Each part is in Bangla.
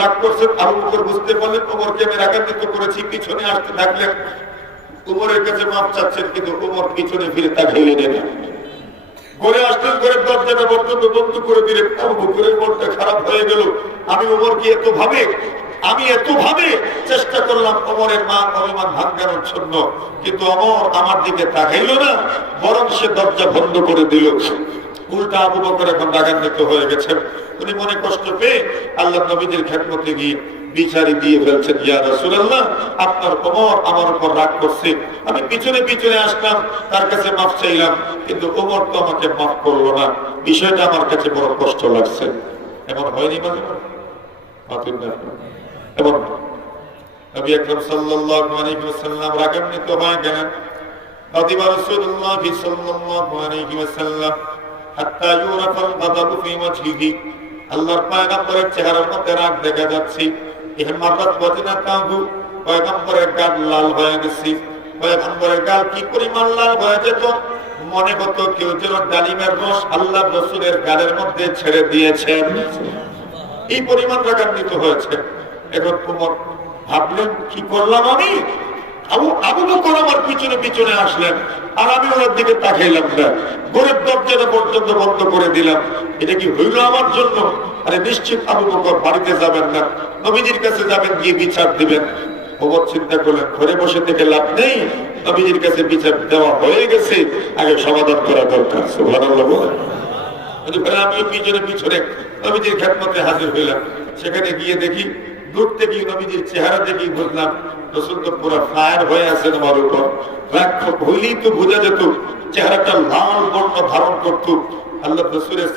রাগ করছেন আবু বকর বুঝতে পারলেন ওমরকে আমি রাগান্বিত করেছি, পিছনে আসতে থাকলেন উমরের কাছে মাপ চাচ্ছেন, কিন্তু উমর পিছনে ফিরে তা বকরের মনটা খারাপ হয়ে আমি এত ভাবে আমি এত ভাবে চেষ্টা করলাম কিন্তু অমর আমার দিকে তাকাইল না, বরং সে দরজা বন্ধ করে দিল। উল্টা আবু বকর এখন রাগান্বিত হয়ে গেছেন। উনি মনে কষ্ট পেয়ে আল্লাহ নবীদের খেদমতে গিয়ে বিচারি দিয়ে ফেলছেন, ইয়া রসুল্লাহ আপনার কোমর আমার উপর রাগ করছে। আমি পিছনে পিছনে আসলাম, তার কাছে মাফ চাইলাম, কিন্তু কোমর তো আমাকে মাফ করল না। বিষয়টা আমার কাছে বড় কষ্ট লাগছে। এমন হয়নি মাঝে মাঝে? এমন নবী আকরম সাল্লাল্লাহু আলাইহি ওয়াসাল্লাম রাগান্বিত হয়ে গেলেন। অতিবা রাসূলুল্লাহ সাল্লাল্লাহু আলাইহি ওয়াসাল্লাম মনে হতো কেউ যেন ডালিমের রস আল্লাহ রসুলের গালের মধ্যে ছেড়ে দিয়েছেন এই পরিমাণ রাগান্বিত হয়েছে। এখন তোমার ভাবলেন, কি করলাম আমি? আবু আবু বকর আমার পিছনে পিছনে আসলেন। আর আমি ওনার দিকে তাকাইলাম না। গরিব দরজাটা পর্যন্ত বন্ধ করে দিলাম। এটা কি হইল আমার জন্য? আরে নিশ্চিত আবু বকর বাড়িতে যাবেন না। নবীজির কাছে যাবেন, গিয়ে বিচার দিবেন। ওমর চিন্তা করলেন, ঘরে বসে থেকে লাভ নেই। নবীজির কাছে বিচার দেওয়া গেছে। আগে সমাধান করা দরকার, সুবহানাল্লাহ বলেন। আমিও পিছনে পিছনে নবীজির খেদমতে হাজির হইলাম। সেখানে গিয়ে দেখি দূর থেকে নবীজির চেহারা দেখি বুঝলাম, রসুল তো পুরো ফায়ার হয়ে আছেন আমার উপর। হইলেই তো বোঝা যেত, চেহারাটা লাল বর্ণ ধারণ করত। আল্লাহ রসুলের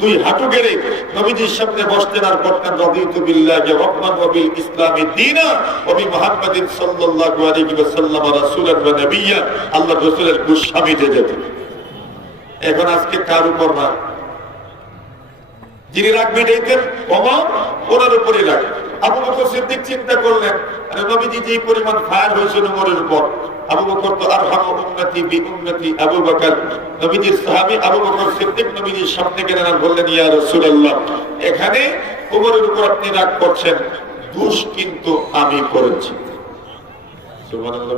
দুই হাঁটু গেড়ে নবীজির সামনে বসতেন আর করতেন রদিতু বিল্লাহি রহমান সাল্লাম আল্লাহ রাসূলের গুসা মিটে যেত। এখন আজকে কার উপর না যিনি রাগ মিটাইতেন, ওমর, ওনার উপরই রাগ। আবু বকর সিদ্দিক চিন্তা করলেন, আরে নবীজি যে পরিমাণ ফায়ার হয়েছিল ওমরের উপর, আবু বকর তো আর হাম উন্নতি বি উন্নতি আবু বকর। নবীজির সাহাবী আবু বকর সিদ্দিক নবীজির সামনে গেলেন আর বললেন, ইয়া রাসূলুল্লাহ, এখানে ওমরের উপর আপনি রাগ করছেন, দোষ কিন্তু আমি করেছি। সুবহানাল্লাহ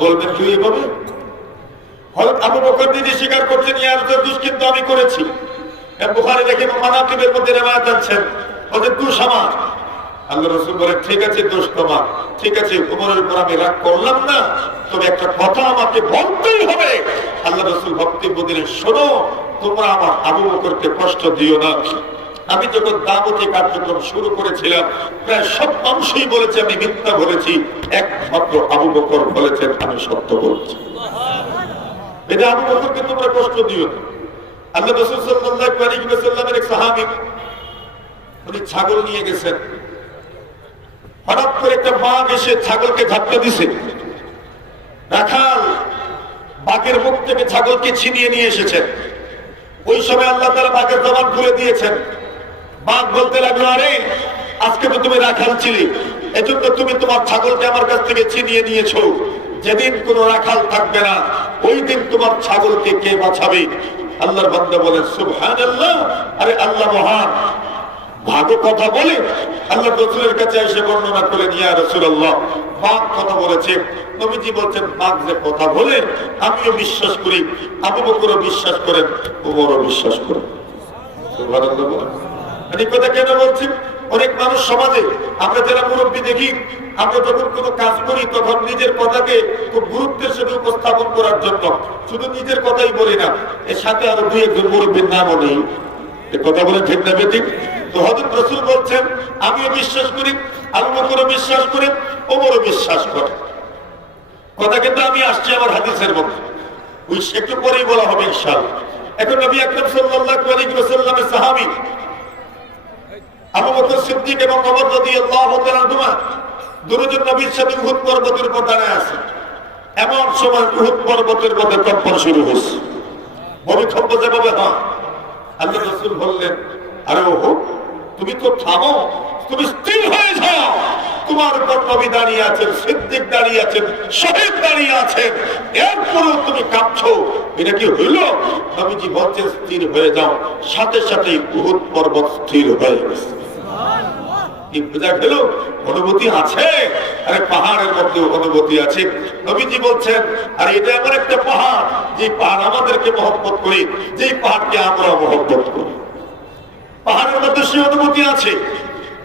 বলবেন কি এইভাবে আল্লাহ শোনো, তোমরা আমার কষ্ট দিও না। আমি যখন দাবতি কার্যক্রম শুরু করেছিলাম, প্রায় সব মানুষই বলেছে, আমি মিথ্যা বলেছি। একমাত্র আবু বকর বলেছেন, আমি সত্য বলছি। এটা আবু বকরকে তোমরা কষ্ট দিও? আল্লাহ সাল্লাল্লাহু আলাইহি এক সাহাবী, উনি ছাগল নিয়ে গেছেন। হঠাৎ করে একটা বাঘ এসে ছাগলকে ধাক্কা রাখাল বাঘের মুখ থেকে ছাগলকে ছিনিয়ে নিয়ে এসেছেন। ওই সময় আল্লাহ তারা বাঘের জবান খুলে দিয়েছেন। বাঘ বলতে লাগল, আরে, আজকে তো তুমি রাখাল ছিলি, এজন্য তুমি তোমার ছাগলকে আমার কাছ থেকে ছিনিয়ে নিয়েছো। যেদিন কোন রাখাল থাকবে না, ওই দিন তোমার ছাগলকে কে বাঁচাবে? আল্লাহর বান্দা বলেন, সুবহানাল্লাহ। আরে আল্লাহ মহান। ভাগো কথা বলে আল্লাহ রসুলের কাছে এসে বর্ণনা করে নিয়ে রসুল্লাহ বাঘ কথা বলেছে। নবীজি বলছেন বাঘ যে কথা বলে, আমিও বিশ্বাস করি। আবু বকরও বিশ্বাস করেন, উমরও বিশ্বাস করেন। এই কথা কেন বলছি অনেক মানুষ সমাজে, আমরা যারা মুরব্বী দেখি, আমরা যখন কোনো কাজ করি, তখন নিজের কথাকে খুব গুরুত্বের সাথে উপস্থাপন করার জন্য, শুধু নিজের কথাই বলি না, এর সাথে আরও দুই একজন মুরব্বীর নামও নেই। কথা বলে ঠিক না বেঠিক? তো হজরত রসুল বলছেন, আমিও বিশ্বাস করি, আবু বকরও বিশ্বাস করি, ওমরও বিশ্বাস করে। কথা কিন্তু আমি আসছি আমার হাদিসের মধ্যে। একটু পরেই বলা হবে ইনশাআল্লাহ। এখন নবী আকরাম সাল্লাল্লাহু আলাইহি ওয়াসাল্লামের সাহাবী আবু বকর সিদ্দিক এবং ওমর রাদিয়াল্লাহু তাআলা দুমা দুজন নবীর সাথে উহুদ পর্বতের উপর দাঁড়ায় আছে। এমন সময় উহুদ পর্বতের মধ্যে কম্পন শুরু হচ্ছে। ভূমিকম্প যেভাবে হয়, আল্লাহ রাসূল বললেন, আরে ওহো তুমি তো থামো তুমি স্থির হয়ে যাও। তোমার দাঁড়িয়ে সিদ্দিক দাঁড়িয়ে শহীদ দাঁড়িয়ে তুমি কাঁপছো। এটা কি হইল? বলছেন, স্থির হয়ে যাও। সাথে বহুত পর্বত স্থির হয়ে গেছে। আছে? পাহাড়ের আছে। নবীজি বলছেন, আর, এটা একটা পাহাড় যে পাহাড় আমাদেরকে পাহাড়কে আমরা করি। পাহাড়ের মধ্যে সে অনুভূতি আছে।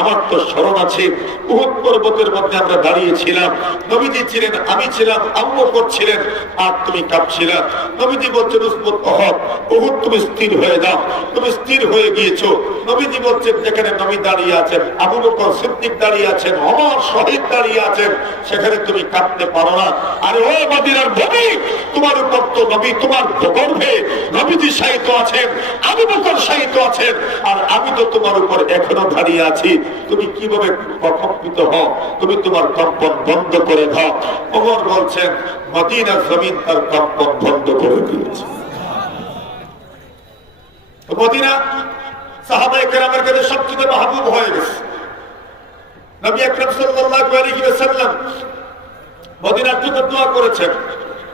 আমার তো স্মরণ আছে, উহুদ পর্বতের মধ্যে আমরা দাঁড়িয়েছিলাম নবীজি ছিলেন, আমি ছিলাম আম্মু করছিলেন আর তুমি কাঁপছিলাম নবীজি বলছেন উসমত অহদ উহুদ তুমি স্থির হয়ে যাও, তুমি স্থির হয়ে গিয়েছো। নবীজি বলছেন, যেখানে নবী দাঁড়িয়ে আছেন, আবু বকর সিদ্দিক দাঁড়িয়ে আছেন অমর শহীদ দাঁড়িয়ে আছেন, সেখানে তুমি কাঁপতে পারো না। আরে ও মদিনার ভূমি তোমার উপর তো নবী, তোমার গর্ভে নবীজি সাহিত্য আছেন, আবু বকর সাহিত্য আছেন, আর আমি তো তোমার উপর এখনও দাঁড়িয়ে আছি। তুমি কীভাবে কম্পিত হও? তুমি তোমার কম্পন বন্ধ করে দাও। ওমর বলছেন, মদিনার জমিন তার কম্পন বন্ধ করে দিয়েছে। মদিনা সাহাবায়ে কেরামের কাছে সবচেয়ে মাহবুব হয়ে গেছে। নবী আকরাম সাল্লাল্লাহু আলাইহি ওয়াসাল্লাম মদিনার জন্য দোয়া করেছেন।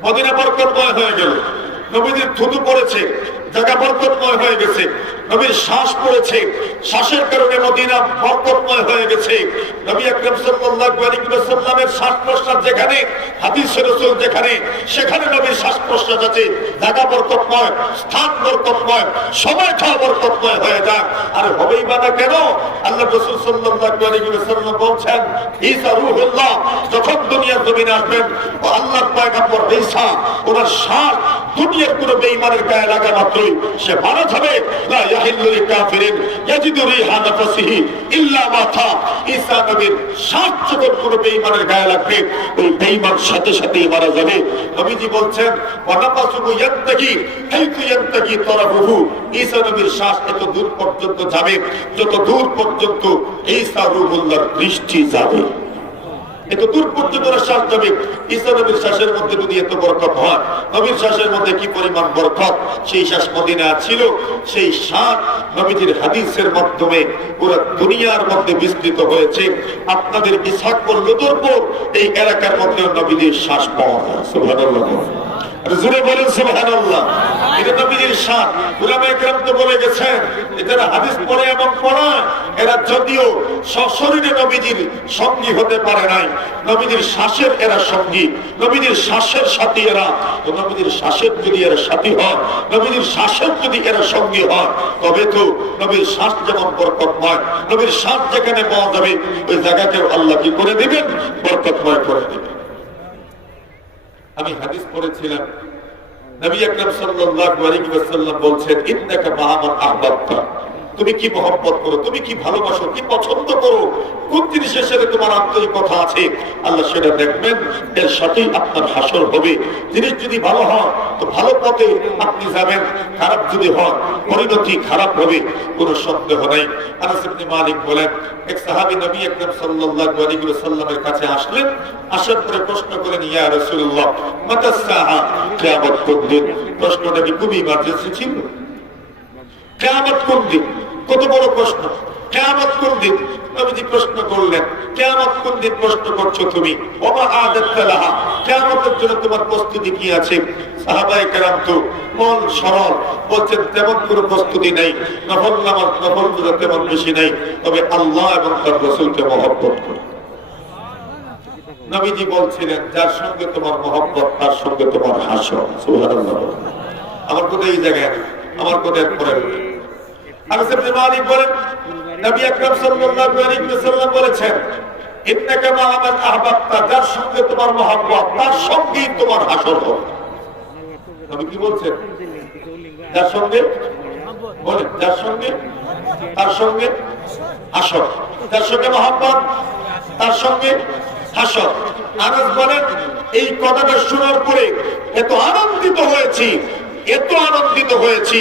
মদিনা বরকতময় হয়ে গেল। নবীদের থুতু পড়েছে। জায়গা বরকতময় হয়ে গেছে। নবীর শ্বাস পড়েছে। শ্বাসের কারণে মদিনা বরকতময় হয়ে গেছে। নবী আকরাম সাল্লাল্লাহু আলাইহি ওয়াসাল্লামের শ্বাস প্রশ্বাস যেখানে হাদিস রাসূল যেখানে, সেখানে নবীর শ্বাস প্রশ্বাস আছে। জায়গা বরকতময়, স্থান বরকতময় সময়টা বরকতময় হয়ে যায়। আর হবেই বা না কেন? আল্লাহ রাসূল সাল্লাল্লাহু আলাইহি ওয়াসাল্লাম বলছেন, ঈসা রূহুল্লাহ, যখন দুনিয়ার জমিনে আসবেন আল্লাহর পয়গম্বর ঈসা, ওনার শ্বাস দুনিয়ার কোন বেঈমানের গায়ে লাগা মাত্রই সে মারা যাবে লা ইয়াহিল্লু লিকাফিরিন, ইয়াজিদু রিহা নাফসিহি ইল্লা মা থা। ঈসা নবীর কোন বেঈমানের গায়ে লাগবে। ওই বেঈমান সাথে মারা যাবে। নবীজি বলছেন, ওয়ানাফাসুহু হাইতু ঈসা নবীর শ্বাস এত দূর পর্যন্ত যাবে, যত দূর পর্যন্ত ঈসা দৃষ্টি যাবে। এত দূর পর্যন্ত শ্বাস যাবে ঈসা নবীর শ্বাসের মধ্যে যদি এত বরকত হয়, নবীর শ্বাসের মধ্যে কি পরিমাণ বরকত? সেই শ্বাস ছিল, সেই শ্বাস নবীজির হাদিসের মাধ্যমে পুরো দুনিয়ার মধ্যে বিস্তৃত হয়েছে। আপনাদের ইসাক লোদরপুর এই এলাকার মধ্যে নবীজির শ্বাস পাওয়া যায়। শ্বাসের এরা শ্বাসের যদি এরা সাথী শ্বাসের যদি এরা সঙ্গী তবে তো নবীর শ্বাস যেমন নবীর শ্বাস যেখানে পাওয়া যাবে, ওই জায়গাকেও আল্লাহ কি করে দিবেন? বরকতময় করে দিবেন। আমি হাদিস পড়েছিলাম। নবী আকরাম সাল্লাল্লাহু আলাইহি ওয়াসাল্লাম বলছেন ইন্নাকা মা'আমান আহবাবতা। তুমি কি মহব্বত করো? তুমি কি ভালোবাসো? কি পছন্দ করো? কোন সাথে তোমার আন্তরিকতা আছে? আল্লাহ সেটা দেখবেন, এর সাথেই আপনার হাসর হবে। জিনিস যদি ভালো হয়, তো ভালো পথে আপনি যাবেন, খারাপ যদি হয়, পরিণতি খারাপ হবে, কোনো সন্দেহ নাই। আনাস মালিক বলেন, এক সাহাবী নবী আকরাম সাল্লাল্লাহু আলাইহি ওয়াসাল্লামের কাছে আসলেন, আসার পরে প্রশ্ন করেন, ইয়া রাসূলুল্লাহ মাতা সাহা? কিয়ামত কোন প্রশ্নটা কি খুবই ইমার্জেন্সি ছিল? কেয়ামত কোন কত বড় প্রশ্ন। কেয়ামত কোন দিন? নবীজি প্রশ্ন করলেন, কেয়ামত কোন দিন প্রশ্ন করছ তুমি? কেয়ামতের জন্য তোমার প্রস্তুতি কি আছে? মন তেমন বেশি নেই। তবে বলছিলেন, যার সঙ্গে তোমার তার সঙ্গে তোমার আমার কোথায় এই জায়গায়? আমার পরে তার হাসর যার সঙ্গে? বলেন তার সঙ্গে হাসর। যার বলেন, এই কথাটা শোনার পরে এত আনন্দিত হয়েছি, এত আনন্দিত হয়েছি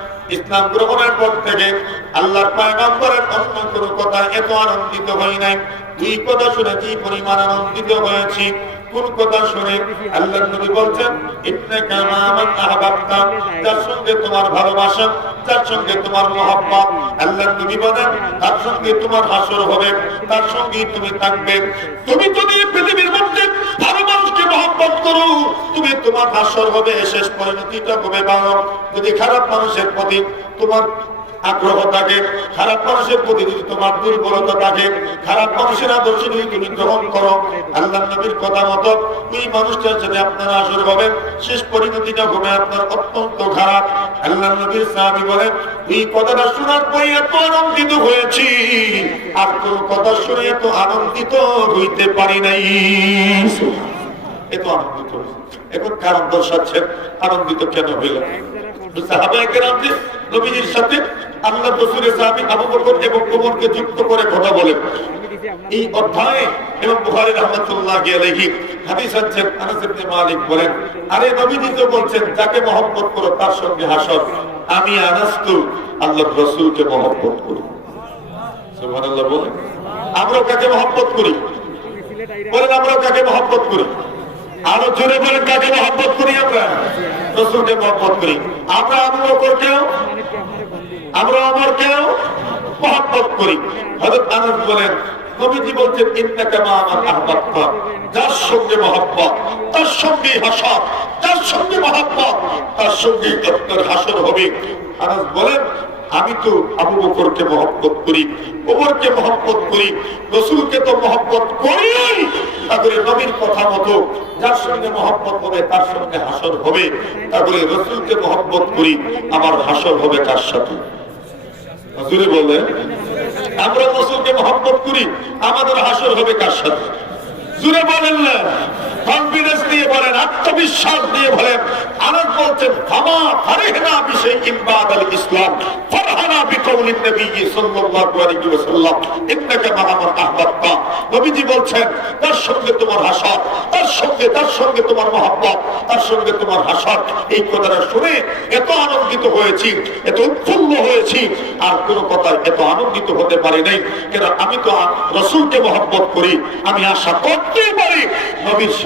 ইসলাম গ্রহণের পর থেকে আল্লাহর পয়গম্বরের অন্য কথা এত আনন্দিত হই নাই। এই কথা শুনে কি পরিমাণ আনন্দিত হয়েছি? কোন কথা শুনে আল্লাহ নবী বলছেন ইন্নাকা মামান আহবাবতা। যার সঙ্গে তোমার ভালোবাসা, যার সঙ্গে তোমার মহব্বত। আল্লাহ নবী বলেন, তার সঙ্গে তোমার হাসর হবে, তার সঙ্গে তুমি থাকবে। তুমি যদি পৃথিবীর মধ্যে ভালো মানুষকে মহব্বত করো। তুমি তোমার হাসর হবে, শেষ পরিণতিটা হবে ভালো যদি খারাপ মানুষের প্রতি তোমার আগ্রহ থাকে, খারাপ মানুষের প্রতি যদি তোমার দুর্বলতা থাকে, খারাপ মানুষের আদর্শ যদি তুমি গ্রহণ করো। আল্লাহ নবীর কথা মতো ওই মানুষটার সাথে আপনার আসর হবে, শেষ পরিণতিটা হবে আপনার অত্যন্ত খারাপ। আল্লাহ নবীর সাহাবি বলেন এই কথাটা শোনার পরে এত আনন্দিত হয়েছি। আর কোন কথা শুনে এত আনন্দিত হইতে পারি নাই। এত আনন্দিত। এখন আনন্দিত কেন আল্লাহ যাকে মহব্বত করো তার সঙ্গে হাসর। আমি আনাস তো আল্লাহর রাসূলকে মহব্বত করি। আমরা কাকে মহব্বত করি? বলেন আমরা কাকে মহব্বত করি? আরও জোরে বলেন কাকে মহব্বত করি আমরা? রসুলকে মহব্বত করি। আমরা আবু বকরকেও, আমরা অমরকেও মহব্বত করি। হযরত আনাস বলেন, নবীজি বলছেন, ইন্নাকা মা আমার আহবাবতা যার সঙ্গে মহব্বত, তার সঙ্গে হাসর, যার সঙ্গে মহব্বত, তার সঙ্গে হবে। আনাস বলেন আমি তো আবু বকরকে মহব্বত করি, ওমরকে মহব্বত করি, রসুলকে তো মহব্বত করি তারপরে নবীর কথা মতো যার সঙ্গে মহব্বত হবে, তার সঙ্গে হাসর হবে। তারপরে রসুলকে মহব্বত করি, আমার হাসর হবে কার সাথে। হুজুরে বললেন, আমরা রসুলকে মহব্বত করি, আমাদের হাসর হবে কার সাথে? জুড়ে বলেন না। কনফিডেন্স দিয়ে বলেন, আত্মবিশ্বাস দিয়ে বলেন, আনন্দ বলছেন ফামা ফারিহনা বিশাই ইমবাদ আল ইসলাম এই কথাটা শুনে এত আনন্দিত হয়েছি, এত হয়েছি, আর কোন কথা এত আনন্দিত হতে পারি নাই। কেন আমি তো রসুলকে মহব্বত করি, আমি আশা করতেই পারি। নবীর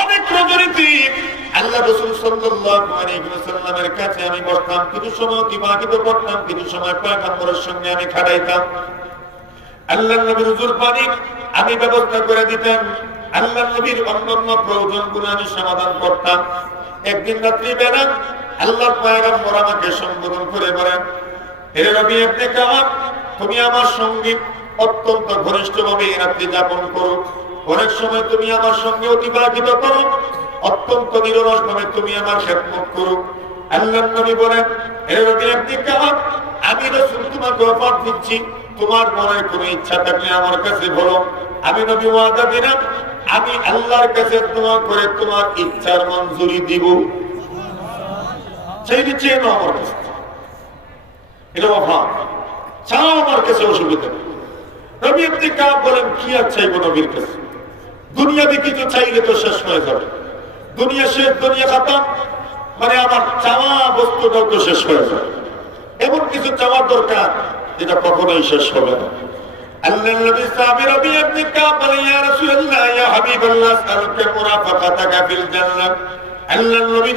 অনেক রজনীতি আল্লাহ রসুল ওয়াসাল্লামের কাছে আমি বসতাম, কিছু সময় অতিবাহিত করতাম, কিছু সময় পয়গম্বরের সঙ্গে আমি খাটাইতাম। আল্লাহ নবীর পানি আমি ব্যবস্থা করে আল্লাহ নবীর অন্যান্য প্রয়োজনগুলো আমি সমাধান করতাম। একদিন রাত্রি বেলা আল্লাহর পয়গম্বর আমাকে সম্বোধন করে রবি, আপনি তুমি আমার সংগীত অত্যন্ত ঘনিষ্ঠভাবে এই রাত্রি যাপন করো। অনেক সময় তুমি আমার সঙ্গে অতিবাহিত করো। অত্যন্ত নিরলস ভাবে তুমি আমার খেদমত করো। আল্লাহর কাছে তোমার তোমার ইচ্ছার মঞ্জুরি দিব। সেই আমার কাছে। আমার কাছে অসুবিধা বলেন, কি নবীর কাছে? দুনিয়াতে কিছু চাইলে তো শেষ হয়ে যাবে। দুনিয়া শেষ, দুনিয়া খাতাম মানে আমার চাওয়া বস্তুটাও তো শেষ হয়ে যাবে। এমন কিছু চাওয়ার দরকার যেটা কখনোই শেষ হবে না। আল্লাহ নবী সাহাবী রবি ইবনে কাব বলে, ইয়া রাসূলুল্লাহ, ইয়া মুরাফাকাতাকা ফিল আল্লাহ নবী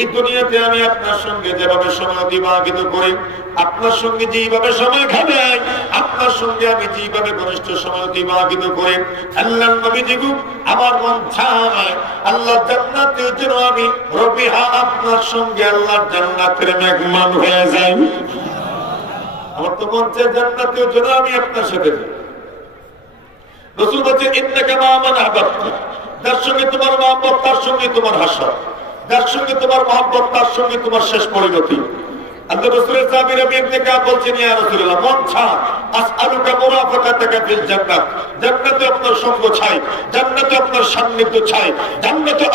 এই দুনিয়াতে আমি আপনার সঙ্গে যেভাবে সময় অতিবাহিত করি, আপনার সঙ্গে যেভাবে সময় খাটাই আপনার সঙ্গে আমি যেভাবে ঘনিষ্ঠ সময় অতিবাহিত করি আল্লাহ নবীজি গো আমার মন চায়, আল্লাহ জান্নাতের জন্য আমি রবিহা আপনার সঙ্গে আল্লাহর জান্নাতের মেঘমান হয়ে যাই। আমার তো মন চায় জান্নাতের জন্য আমি আপনার সাথে যাই। রসুল বলছে, ইন্নাকা মা মান আহাব্বাতা। যার সঙ্গে তোমার মহব্বত তার সঙ্গে তোমার হাসা যার সঙ্গে তোমার মহব্বত, তার সঙ্গে তোমার শেষ পরিণতি। আপনার আপনার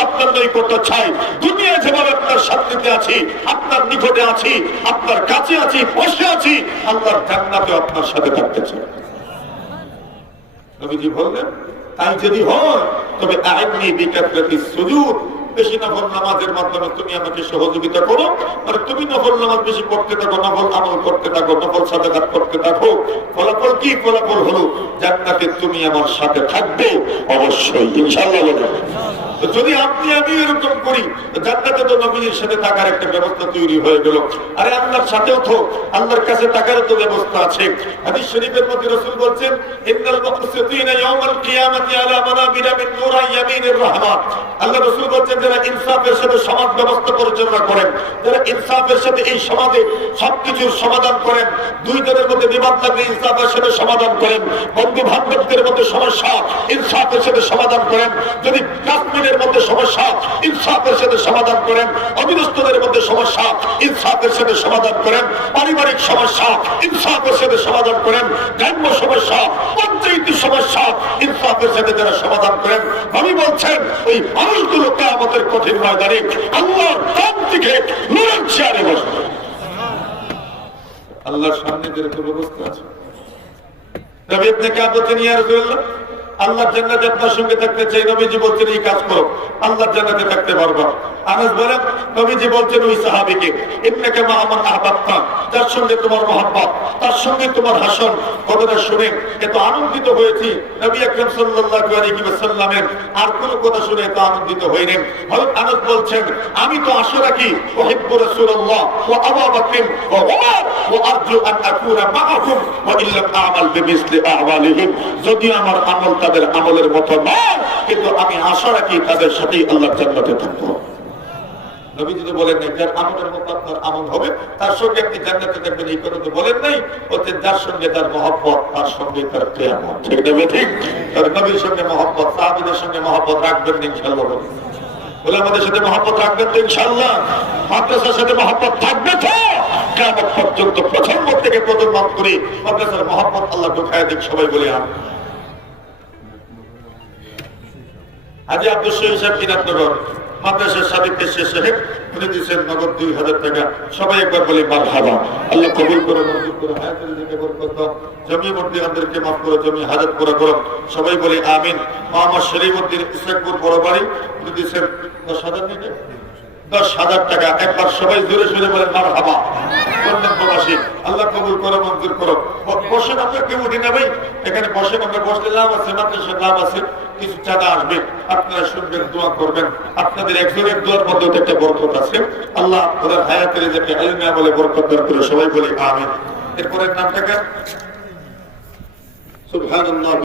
আপনার আপনার আপনার নিকটে আছি, আপনার কাছে আছি, বসে আছি, আল্লাহর জান্নাতে আপনার সাথে থাকতে চাই। বললেন, তাই যদি হয়, তবে আইনি বিকাত্রাতি সুজুদ বেশি নফল নামাজের মাধ্যমে তুমি আমাকে সহযোগিতা করো, আর তুমি নফল নামাজ বেশি করতে থাকো, নফল আমল করতে থাকো, নফল সাদাকাত করতে থাকো। ফলাফল কি? ফলাফল হলো, জান্নাতে তুমি আমার সাথে থাকবে, অবশ্যই যদি আপনি, আমি এরকম করি জান্নাতে তো নবীজির সাথে থাকার একটা ব্যবস্থা তৈরি হয়ে গেল। আরে আল্লাহর সাথেও তো, আল্লাহর কাছে থাকারও তো ব্যবস্থা আছে। হাদিস শরীফের মধ্যে রাসূল বলছেন, ইন্নাল মুকসিতিনা ইয়াওমাল কিয়ামাতি আলা মানাবিরা মিন নূরা ইয়ামিনির রহমান। আল্লাহ রাসূল যারা ইনসাফের সাথে সমাজ ব্যবস্থা পরিচালনা করেন, যারা ইনসাফের সাথে এই সমাজে সবকিছুর সমাধান করেন, দুই জনের মধ্যে বিবাদ লাগলে ইনসাফের সাথে সমাধান করেন বন্ধু মধ্যে সমস্যা ইনসাফের সাথে সমাধান করেন। যদি কাশ্মীরের মধ্যে সমস্যা, ইনসাফের সাথে সমাধান করেন। অধীনস্থদের মধ্যে সমস্যা, ইনসাফের সাথে সমাধান করেন। পারিবারিক সমস্যা, ইনসাফের সাথে সমাধান করেন। গ্রাম্য সমস্যা পঞ্চায়েতের সমস্যা, ইনসাফের সাথে যারা সমাধান করেন। আমি বলছেন, ওই মানুষগুলো আমাদের কঠিন ময়দানে আল্লাহর দাম থেকে নুরের চেয়ারে বসবে। আল্লাহর সামনে যেরকম ব্যবস্থা আছে। নবী আপনি বলছেন ইয়া রাসূলুল্লাহ আল্লাহ জান্নাতে আপনার সঙ্গে থাকতে চাই, নবীজি বলছেন, এই কাজ করো। আল্লাহ জান্নাতে থাকতে পারবা আনাস বলেন, নবীজি বলছেন, ওই সাহাবীকে, ইন্নাকা মা আমান আহবাবতা যার সঙ্গে তোমার মহব্বত, তার সঙ্গে তোমার হাসন, কথাটা শুনে এত আনন্দিত হয়েছি। নবী আকরাম সাল্লাল্লাহু আলাইহি ওয়াসাল্লামের আর কোন কথা শুনে এত আনন্দিত হইনি। হযরত আনাস বলছেন, আমি তো আশা রাখি ওহিব্বু রাসূলুল্লাহ ওয়া আবু বকর ওয়া ওমর ওয়া আরজু আন আকুনা মাআহুম ওয়া ইল্লাম আ'মাল বিমিসলি আ'মালিহিম। যদি আমার আমল তাদের আমলের মতো নয়, কিন্তু আমি আশা রাখি তাদের সাথেই আল্লাহ জান্নাতে থাকব। প্রথম থেকে প্রথম করে সবাই বলে আমি হাজি আব্দুল সাহেব কিনাতনগর মাদ্রাসার সাবিককে শেষে উনি দিয়েছেন নগদ দুই হাজার টাকা। সবাই একবার বলে মার হাবা। আল্লাহ কবুল করে, মঞ্জুর করে, হায়াতের বরকত জমি মন্দির আমাদেরকে মাফ করো, জমি হাজার পুরো করো। সবাই বলে, আমিন। মোহাম্মদ শরীফ উদ্দিন ইসলামপুর বড় বাড়ি উনি দিয়েছেন দশ হাজার নিতে দশ হাজার টাকা। একবার সবাই জোরে সুরে বলে মার হাবা। আল্লাহ কবুল করো, মঞ্জুর করো। বসেন আমরা কেউ উঠি না ভাই। এখানে বসেন, আমরা বসলে লাভ আছে, মাদ্রাসার লাভ আছে। কিছু চাঁদা আসবে। আপনারা শুনবেন, দোয়া করবেন। আপনাদের একজনের দোয়ার মধ্যে একটা বরকত আছে। আল্লাহ আপনাদের হায়াতের যাকে আলমিয়া বলে বরকত দান করে সবাই বলে, আমিন। এরপরের নামটাকে সুবহানাল্লাহ।